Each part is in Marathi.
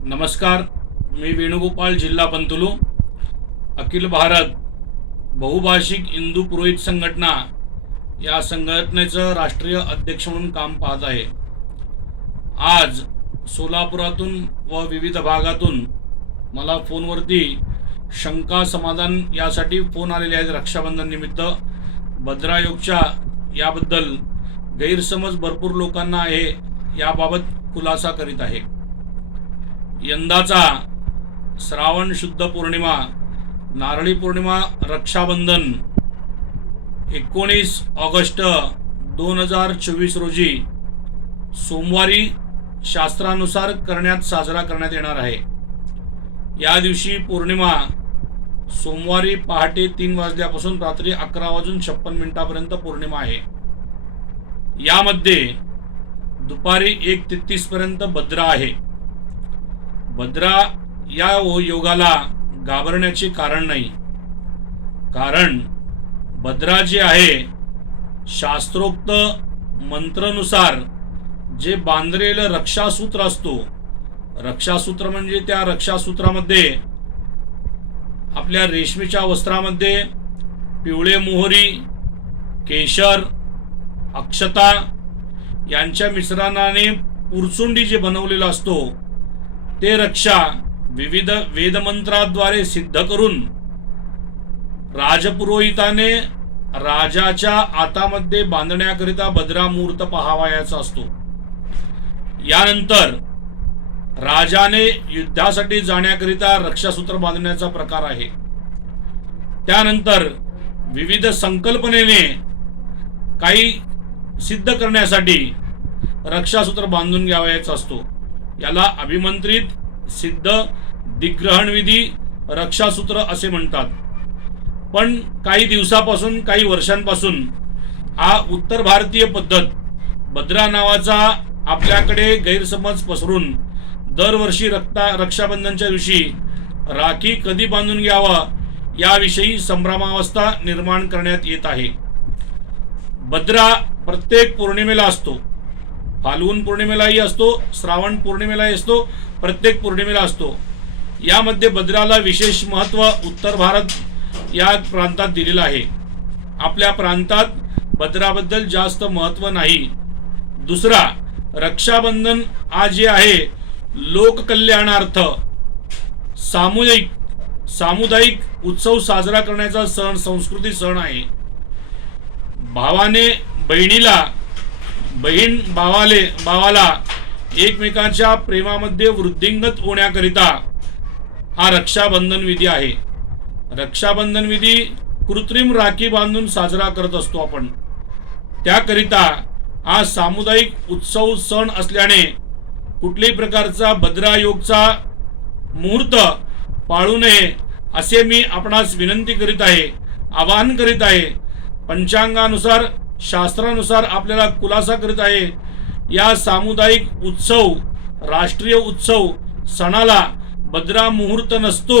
नमस्कार, मी वेणुगोपाल जिल्हा पंतुलू अखिल भारत बहुभाषिक हिंदू पुरोहित संघटना या संघटनेचं राष्ट्रीय अध्यक्ष म्हणून काम पाहत आहे। आज सोलापुरातून व विविध भागातून मला फोनवरती शंका समाधान यासाठी फोन आलेले आहेत। रक्षाबंधन निमित्त भद्रा योगच्या याबद्दल गैरसमज भरपूर लोकांना आहे, याबाबत खुलासा करीत आहे। यंदाचा श्रावण शुद्ध पौर्णिमा, नारळी पौर्णिमा, रक्षाबंधन 19 ऑगस्ट 2024 रोजी सोमवारी शास्त्रानुसार साजरा करण्यात येणार आहे। या दिवशी पौर्णिमा सोमवारी पहाटे 3 वाजल्यापासून रात्री 11:56 पौर्णिमा आहे। यामध्ये दुपारी 1:33 पर्यंत भद्रा आहे। भद्रा या योगाला घाबरण्याचे कारण नाही, कारण भद्रा जे आहे शास्त्रोक्त मंत्रानुसार जे बांधलेलं रक्षासूत्र असतो, रक्षासूत्र म्हणजे त्या रक्षासूत्रामध्ये आपल्या रेशमीच्या वस्त्रामध्ये पिवळे मोहरी, केशर, अक्षता यांच्या मिश्रणाने पुरचुंडी जे बनवलेलं असतो ते रक्षा विविध वेदमंत्राद्वारे सिद्ध करून राजपुरोहिताने राजाच्या हातामध्ये बांधण्याकरिता भद्रा मुहूर्त पाहावयाचा असतो। यानंतर राजाने युद्धासाठी जाण्याकरिता रक्षासूत्र बांधण्याचा प्रकार आहे। त्यानंतर विविध संकल्पनेने काही सिद्ध करण्यासाठी रक्षासूत्र बांधून घ्यावयाचा असतो। याला अभिमंत्रित सिद्ध दिग्ग्रहण विधी रक्षासूत्र असे म्हणतात। पण काही दिवसापासून, काही वर्षांपासून हा उत्तर भारतीय पद्धत भद्रा नावाचा आपल्याकडे गैरसमज पसरून दरवर्षी रक्षाबंधनच्या दिवशी राखी कधी बांधून घ्यावा याविषयी संभ्रमावस्था निर्माण करण्यात येत आहे। भद्रा प्रत्येक पौर्णिमेला असतो, फाल्गुन पौर्णिमेलाही असतो, श्रावण पौर्णिमेलाही असतो, प्रत्येक पौर्णिमेला असतो। यामध्ये भद्राला विशेष महत्त्व उत्तर भारत या प्रांतात दिलेलं आहे। आपल्या प्रांतात भद्राबद्दल जास्त महत्त्व नाही। दुसरा, रक्षाबंधन हा जे आहे लोककल्याणार्थ सामुदायिक उत्सव साजरा करण्याचा सण, संस्कृती सण आहे। भावाने बहिणीला, बहीण भावाला एकमेकांच्या प्रेमामध्ये वृद्धिंगत होण्याकरिता हा रक्षाबंधन विधी आहे। रक्षाबंधन विधी कृत्रिम राखी बांधून साजरा करत असतो आपण। त्याकरिता हा सामुदायिक उत्सव सण असल्याने कुठल्याही प्रकारचा भद्रा योगचा मुहूर्त पाळू नये असे मी आपणास विनंती करीत आहे, आवाहन करीत आहे। पंचांगानुसार, शास्त्रानुसार आपल्याला खुलासा करीत आहे। या सामुदायिक उत्सव, राष्ट्रीय उत्सव सणाला भद्रा मुहूर्त नसतो।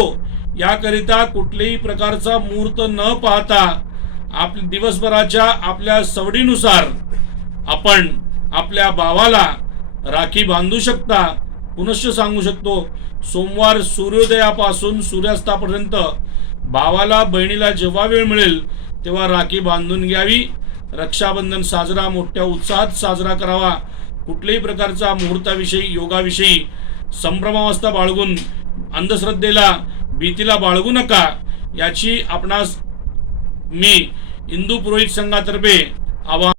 याकरिता कुठल्याही प्रकारचा मुहूर्त न पाहता आपल्या दिवसभराच्या आपल्या सवडीनुसार आपण आपल्या भावाला राखी बांधू शकता। पुनश्च सांगू शकतो, सोमवार सूर्योदयापासून सूर्यास्तापर्यंत भावाला बहिणीला जेव्हा वेळ मिळेल तेव्हा राखी बांधून घ्यावी। रक्षाबंधन साजरा मोठ्या उत्साहात साजरा करावा। कुठल्याही प्रकारचा मुहूर्ताविषयी, योगाविषयी संभ्रमावस्था बाळगून अंधश्रद्धेला, भीतीला बाळगू नका याची आपणास मी हिंदू पुरोहित संघातर्फे आवाहन।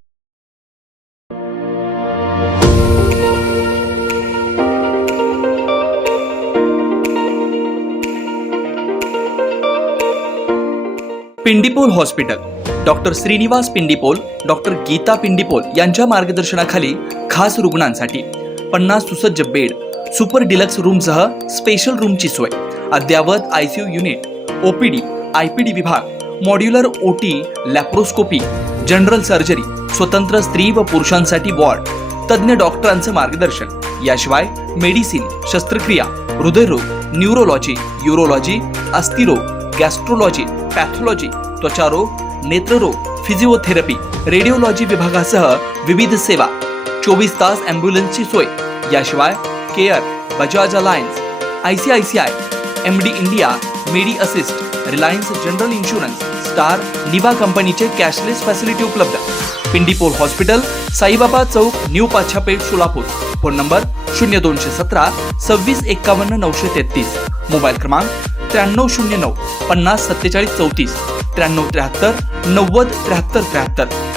Pindipol hospital, doctor Shrinivas Pindipol, doctor Geeta Pindipol यांच्या मार्गदर्शनाखाली खास रुग्णांसाठी 50 सुसज्ज बेड, सुपर डिलक्स रूमसह स्पेशल रूमची सोय, अद्ययावत ICU युनिट, OPD, IPD विभाग, modular OT, laparoscopy, general surgery, स्वतंत्र स्त्री व पुरुषांसाठी वॉर्ड, तज्ज्ञ डॉक्टरांचं मार्गदर्शन, याशिवाय मेडिसिन, शस्त्रक्रिया, हृदयरोग, न्यूरोलॉजी, युरोलॉजी, अस्थिरोग, गॅस्ट्रोलॉजी, पॅथॉलॉजी, त्वचारोग, नेत्ररोग, फिजिओथेरपी, रेडिओलॉजी विभागासह विविध सेवा, 24 तास ॲम्ब्युलन्सची सोय, याशिवाय Care, Bajaj Allianz, ICICI, MD India, Medi Assist, Reliance General Insurance, Star, Niva कंपनीचे कॅशलेस फॅसिलिटी उपलब्ध. पिंडीपोल hospital, Saibaba Chowk, new Pachhapeth, Solapur. Phone number 0217 26 51 933. Mobile क्रमांक 9309 50 47 34, 9373 90 73 73.